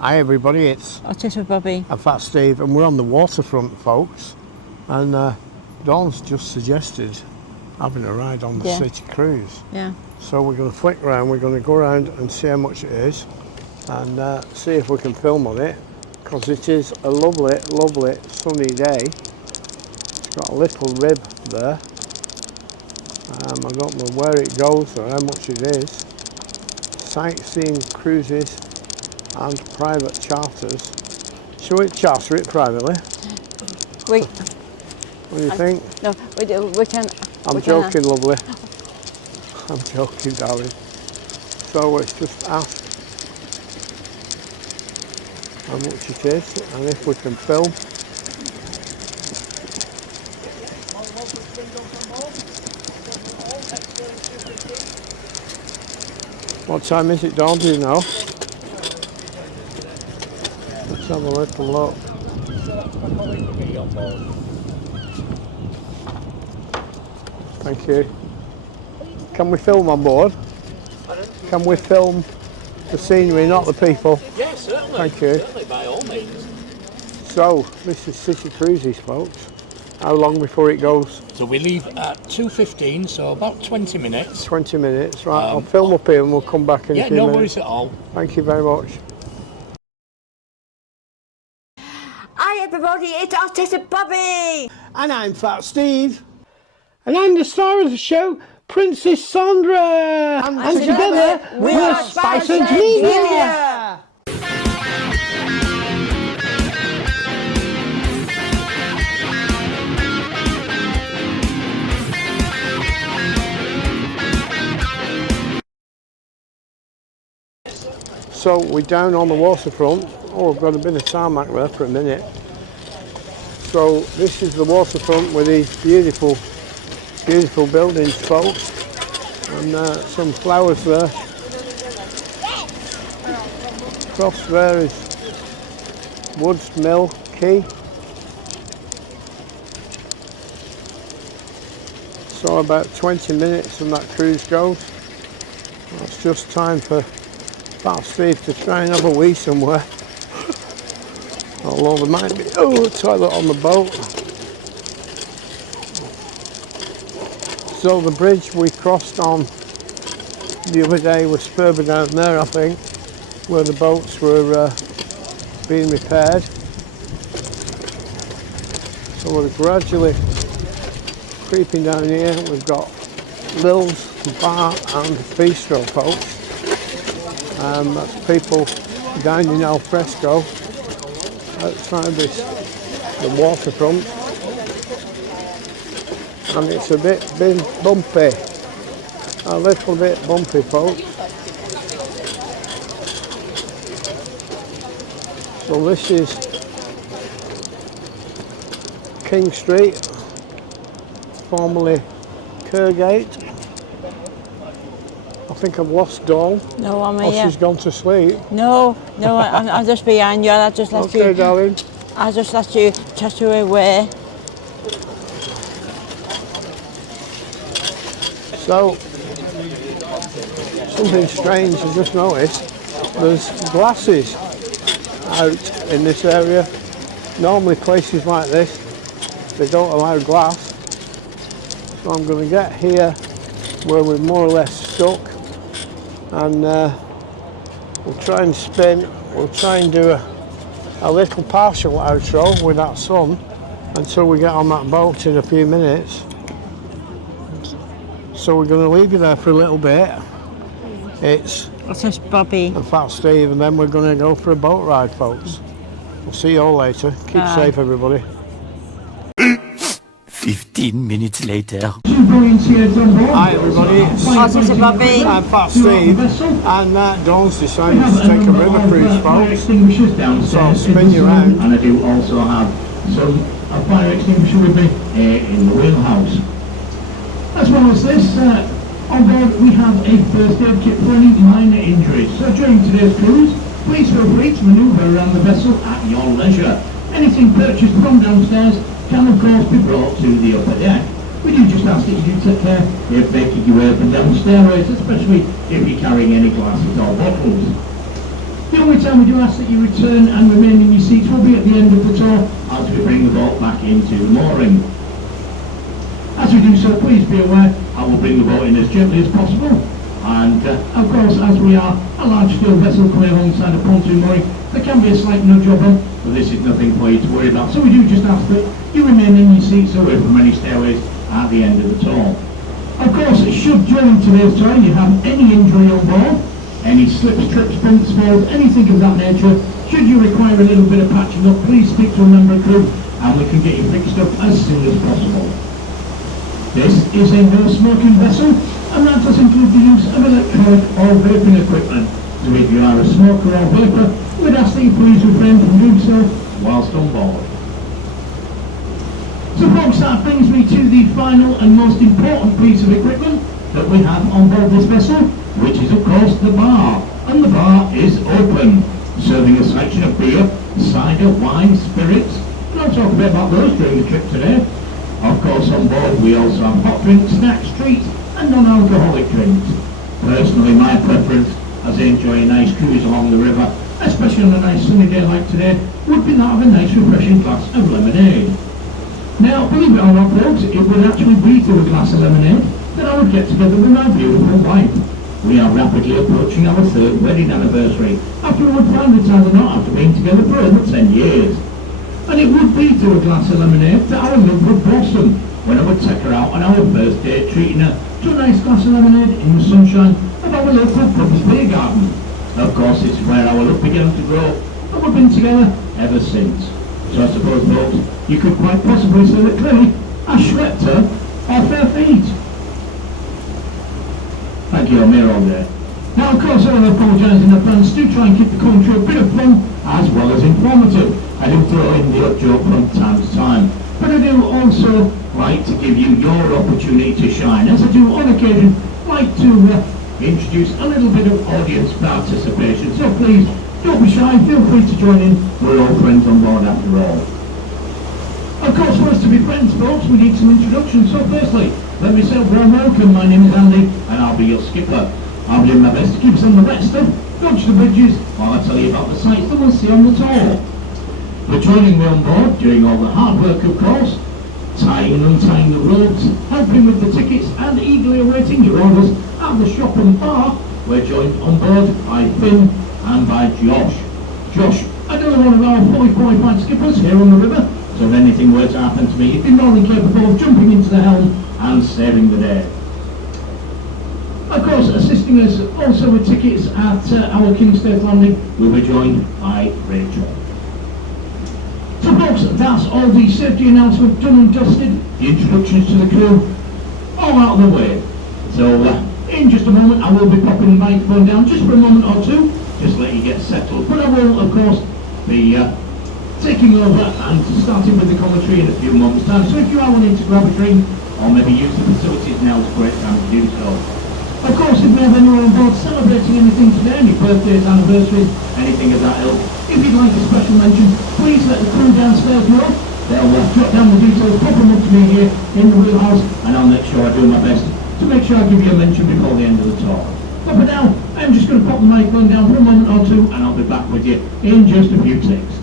Hi everybody, it's Autistic Bobbie and Fat Steve, and we're on the waterfront, folks. And Dawn's just suggested having a ride on the city cruise. Yeah. So we're going to flick round, we're going to go around and see how much it is, and see if we can film on it, because it is a lovely, lovely sunny day. It's got a little rib there. I don't know where it goes or how much it is. Sightseeing cruises and private charters. Should we charter it privately? Wait. What do you think? No, we can. I'm joking, lovely. I'm joking, darling. So let's just ask how much it is and if we can film. What time is it, Dawn? Do you know? Let's have a little look. Thank you. Can we film on board? Can we film the scenery, not the people? Yes, certainly. Thank you. Certainly, by all means. So, this is City Cruises, folks. How long before it goes? So we leave at 2:15, so about 20 minutes. 20 minutes, right. I'll film up here and we'll come back in a few no minutes. worries at all. Thank you very much. Hi everybody, it's Autistic Bobbie! And I'm Fat Steve. And I'm the star of the show, Princess Sandra. And together, we're Spicehead-Media. So we're down on the waterfront. Oh, I've got a bit of tarmac there for a minute. So this is the waterfront with these beautiful, beautiful buildings, folks, and some flowers there. Across there is Woods Mill Quay. So about 20 minutes and that cruise goes. That's just time for Fat Steve to try and have a wee somewhere. Although there might be a toilet on the boat. So the bridge we crossed on the other day was further down there, I think, where the boats were being repaired. So we're gradually creeping down here. We've got Lil's Bar and Bistro, folks. That's people dining al fresco outside the waterfront, and it's a bit bumpy, a little bit bumpy, folks. So this is King Street, formerly Kergate. I think I've lost Dawn. No, I'm here. here. She's gone to sleep. No, I'm just behind you. I'll just let you. Okay, darling. I'll just let you chatter away. So, something strange I just noticed. There's glasses out in this area. Normally places like this, they don't allow glass. So I'm going to get here where we're more or less stuck, and we'll try and spin. We'll try and do a little partial outro with that sun until we get on that boat in a few minutes. So we're going to leave you there for a little bit. It's Autistic Bobbie and Fat Steve, and then we're going to go for a boat ride, folks. We'll see you all later. Keep safe, everybody. 15 minutes later. Hi everybody, it's Autistic Bobbie. I'm Fat Steve, and Dawn's decided to take a river cruise, folks. So I'll spin you around. And I do also have some fire extinguisher with me in the wheelhouse. As well as this, on board we have a first aid kit for any minor injuries. So during today's cruise, please feel free to manoeuvre around the vessel at your leisure. Anything purchased from downstairs can of course be brought to the upper deck. We do just ask that you do take care if making your way up and down stairways, especially if you're carrying any glasses or bottles. The only time we do ask that you return and remain in your seats will be at the end of the tour as we bring the boat back into the mooring. As we do so, please be aware I will bring the boat in as gently as possible, and of course, as we are a large steel vessel coming alongside a pontoon mooring, there can be a slight nudge of them, but this is nothing for you to worry about. So we do just ask that you remain in your seats away from any stairways at the end of the tour. Of course, should during today's tour you have any injury on board, any slips, trips, bumps, falls, anything of that nature, should you require a little bit of patching up, please speak to a member of crew and we can get you fixed up as soon as possible. This is a no smoking vessel, and that does include the use of electronic or vaping equipment. So if you are a smoker or vaper, we'd ask that you please refrain from doing so whilst on board. So folks, that brings me to the final and most important piece of equipment that we have on board this vessel, which is of course the bar. And the bar is open, serving a selection of beer, cider, wine, spirits, and I'll talk a bit about those during the trip today. Of course, on board we also have hot drinks, snacks, treats and non-alcoholic drinks. Personally, my preference, as I enjoy a nice cruise along the river, especially on a nice sunny day like today, would be that of a nice refreshing glass of lemonade. Now, believe it or not folks, it would actually be through a glass of lemonade that I would get together with my beautiful wife. We are rapidly approaching our third wedding anniversary, after we would find the time or not after being together for over 10 years. And it would be through a glass of lemonade that our love would blossom when I would take her out on our first date, treating her to a nice glass of lemonade in the sunshine of our local pub's beer garden. Of course, it's where our love began to grow, and we've been together ever since. So I suppose, folks, you could quite possibly say that clearly I schlepped her off her feet. Thank you, I'm here all day. Now, of course, I will apologise in advance. Do try and keep the commentary a bit of fun as well as informative. I do throw in the odd joke from time to time, but I do also like to give you your opportunity to shine, as I do on occasion like to introduce a little bit of audience participation. So please, don't be shy, feel free to join in. We're all friends on board after all. Of course, for us to be friends, folks, we need some introductions. So firstly, let me say a warm welcome. My name is Andy, and I'll be your skipper. I'll do my best to keep us on the wet stuff, dodge the bridges, while I tell you about the sights that we'll see on the tour. For joining me on board, doing all the hard work of course, tying and untying the ropes, helping with the tickets, and eagerly awaiting your orders at the shop and bar, we're joined on board by Finn and by Josh. Josh, another one of our fully qualified skippers here on the river, so if anything were to happen to me, he'd be more than capable of jumping into the helm and saving the day. Of course, assisting us also with tickets at our Staith landing, we'll be joined by Rachel. So folks, that's all the safety announcement done and dusted, the introductions to the crew, all out of the way. So in just a moment I will be popping the microphone down just for a moment or two, just to let you get settled. But I will of course be taking over and starting with the commentary in a few moments time. So if you are wanting to grab a drink or maybe use the facilities, now is a great time to do so. Of course, if we have anyone on board celebrating anything today, any birthdays, anniversaries, anything of that ilk, if you'd like a special mention, please let the crew downstairs know. They'll jot down the details, pop them up to me here in the River Ouse, and I'll make sure I do my best to make sure I give you a mention before the end of the tour. But for now, I'm just going to pop the microphone down for a moment or two, and I'll be back with you in just a few ticks.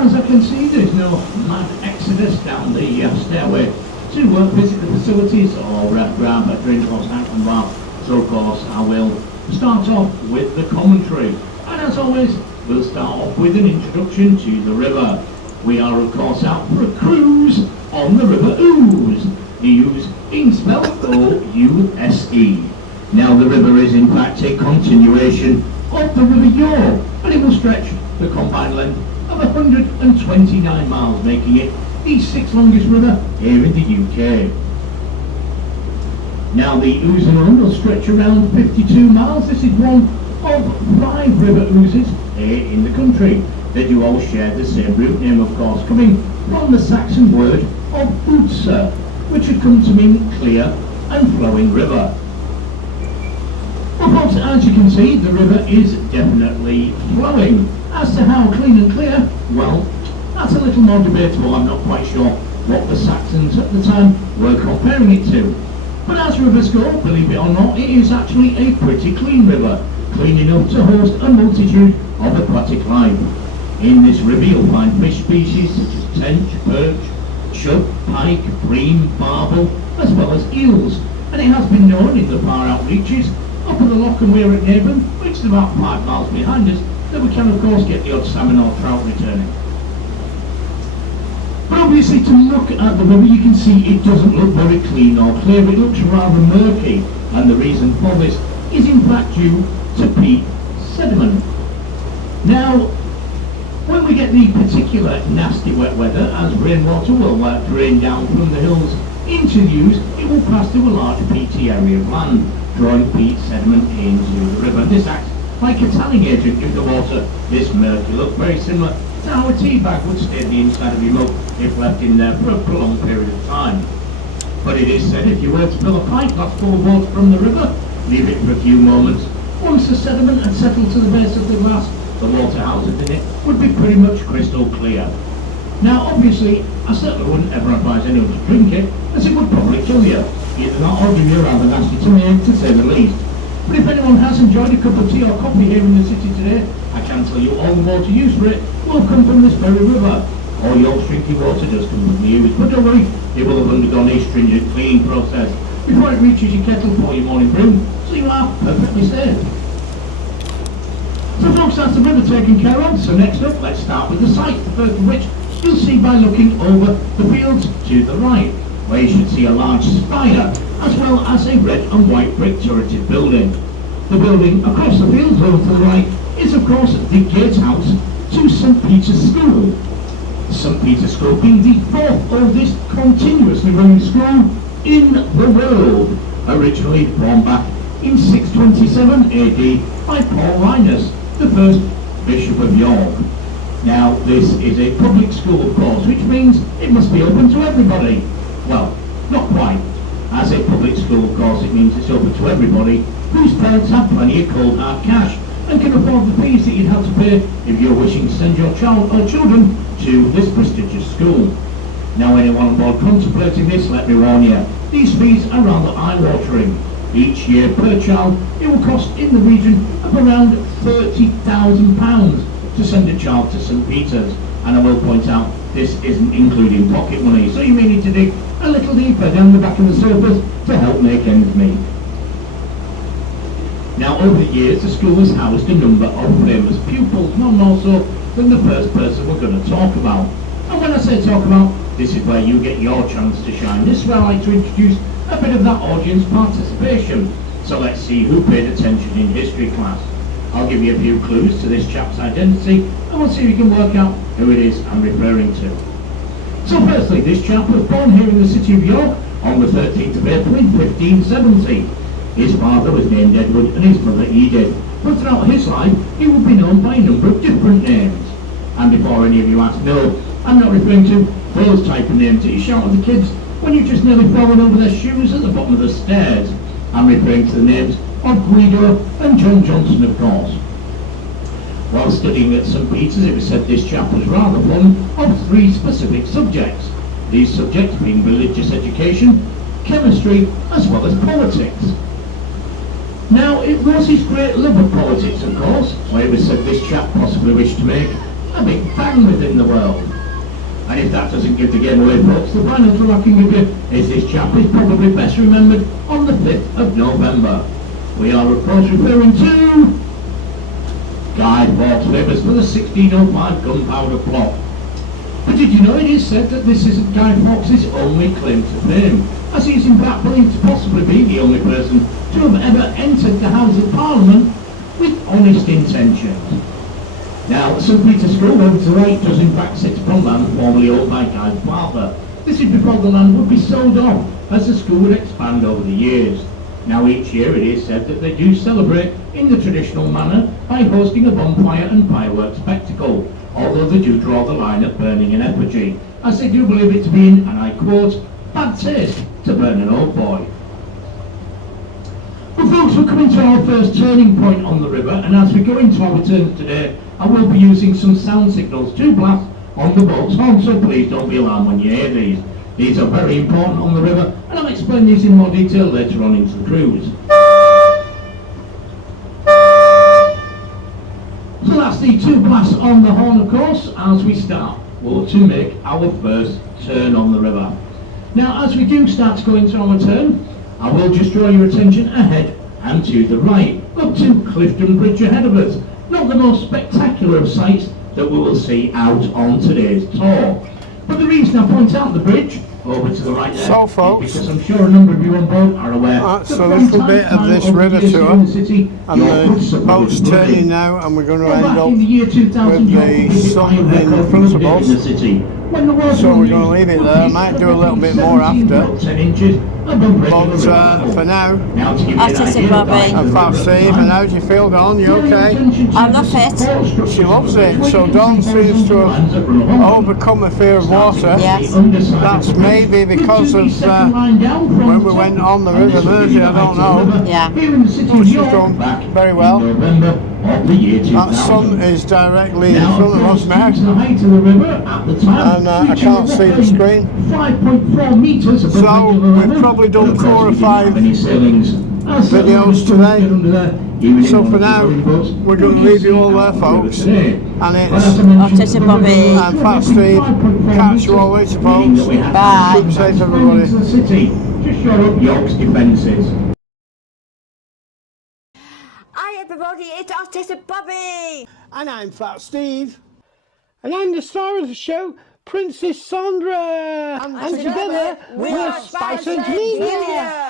As I can see, there's no mad exodus down the stairway to visit the facilities or grab a drink or snack and bar. So of course I will start off with the commentary. And as always, we'll start off with an introduction to the river. We are of course out for a cruise on the River Ouse. The Ouse being spelled O-U-S-E. Now the river is in fact a continuation of the River York, and it will stretch the combined length of 129 miles, making it the 6th longest river here in the UK. Now the Ouse alone will stretch around 52 miles. This is one of 5 river ouzes here in the country. They do all share the same root name, of course, coming from the Saxon word of Utsa, which had come to mean clear and flowing river. Well folks, as you can see, the river is definitely flowing. As to how clean and clear, well, that's a little more debatable. I'm not quite sure what the Saxons at the time were comparing it to. But as rivers go, believe it or not, it is actually a pretty clean river, clean enough to host a multitude of aquatic life. In this river you'll find fish species such as tench, perch, chub, pike, bream, barbel, as well as eels. And it has been known in the far out reaches up at the Loch and Weir at Navan, which is about 5 miles behind us, that we can of course get the odd salmon or trout returning. But obviously to look at the river you can see it doesn't look very clean or clear, it looks rather murky, and the reason for this is in fact due to peat sediment. Now when we get the particular nasty wet weather, as rainwater will drain down from the hills into the Ouse, it will pass through a large peaty area of land, drawing peat sediment into the river. This acts like a tanning agent if the water this murky look, very similar to how a tea bag would stay the inside of your mug if left in there for a prolonged period of time. But it is said if you were to fill a pint glass full of water from the river, leave it for a few moments, once the sediment had settled to the base of the glass, the water housed in it would be pretty much crystal clear. Now obviously, I certainly wouldn't ever advise anyone to drink it, as it would probably kill you. Either that or give you a rather nasty tummy ache, to say the least. But if anyone has enjoyed a cup of tea or coffee here in the city today, I can tell you all the water used for it will come from this very river. All York's drinking water does come from the Ouse, but don't worry, it will have undergone a stringent cleaning process before it reaches your kettle for your morning brew, so you are perfectly safe. So folks, that's the river taken care of. So next up, let's start with the site, the first of which you'll see by looking over the fields to the right, where you should see a large spire, as well as a red and white brick turreted building. The building across the fields over to the right is of course the gatehouse to St Peter's School. St Peter's School being the 4th oldest continuously running school in the world, originally formed back in 627 AD by Paul Linus, the first Bishop of York. Now this is a public school of course, which means it must be open to everybody. Well, not quite. As a public school of course it means it's open to everybody whose parents have plenty of cold hard cash and can afford the fees that you'd have to pay if you're wishing to send your child or children to this prestigious school. Now anyone on board contemplating this, let me warn you, these fees are rather eye-watering. Each year per child it will cost in the region of around £30,000 to send a child to St Peter's, and I will point out this isn't including pocket money, so you may need to dig a little deeper down the back of the surface to help make ends meet. Now over the years the school has housed a number of famous pupils, none more so than the first person we're going to talk about. And when I say talk about, this is where you get your chance to shine. This is where I like to introduce a bit of that audience participation. So let's see who paid attention in history class. I'll give you a few clues to this chap's identity and we'll see if you can work out who it is I'm referring to. So firstly, this chap was born here in the city of York on the 13th of April in 1570. His father was named Edward and his mother Edith, but throughout his life he would be known by a number of different names. And before any of you ask, no, I'm not referring to those type of names that you shout at the kids when you've just nearly fallen over their shoes at the bottom of the stairs. I'm referring to the names of Guido and John Johnson, of course. While studying at St Peter's, it was said this chap was rather fond of 3 specific subjects. These subjects being religious education, chemistry, as well as politics. Now, it was his great love of politics, of course, where it was said this chap possibly wished to make a big bang within the world. And if that doesn't give the game away, folks, the final clue I can give you is this chap is probably best remembered on the 5th of November. We are of course referring to Guy Fawkes, famous for the 1605 gunpowder plot. But did you know it is said that this isn't Guy Fawkes' only claim to fame, as he is in fact believed to possibly be the only person to have ever entered the House of Parliament with honest intentions. Now, St Peter's School over to the right does in fact sit upon land formerly owned by Guy's father. This is before the land would be sold off, as the school would expand over the years. Now each year it is said that they do celebrate in the traditional manner by hosting a bonfire and fireworks spectacle, although they do draw the line at burning an effigy, as they do believe it to be in, and I quote, bad taste to burn an old boy. Well folks, we're coming to our first turning point on the river, and as we go into our turn today, I will be using some sound signals to blast on the boat's horn, so please don't be alarmed when you hear these. These are very important on the river, and I'll explain these in more detail later on into the cruise. So that's the two blasts on the horn, of course, as we start to make our first turn on the river. Now, as we do start to go into our turn, I will just draw your attention ahead and to the right, up to Clifton Bridge ahead of us. Not the most spectacular of sights that we will see out on today's tour. But the reason I point out the bridge over to the right there, so folks, because I'm sure a number of you on board are aware that's a little bit of this river tour, and the boat's turning now, and we're going to end up with the sun in front of us, so we're going to leave it there. I might do a little bit more after, but for now, Autistic Bobbie. I'm Fat Steve, and how do you feel, Dawn? You okay? I love it. She loves it. So Dawn seems to have overcome a fear of water. Yes. That's maybe because of when we went on the River Mersey, I don't know. Yeah. But she's done very well. That sun is directly in front of us now, and I can't see the screen. So we've probably done 4 or 5 videos today. So for now, we're going to leave you all there, folks. And it's Autistic Bobbie. I'm Fat Steve. Catch you all later, folks. Bye. Keep safe, everybody. Just shore up York's defences. Hi everybody, it's Autistic Bobbie. And I'm Fat Steve. And I'm the star of the show, Princess Sandra. And together, we're Spicehead-Media.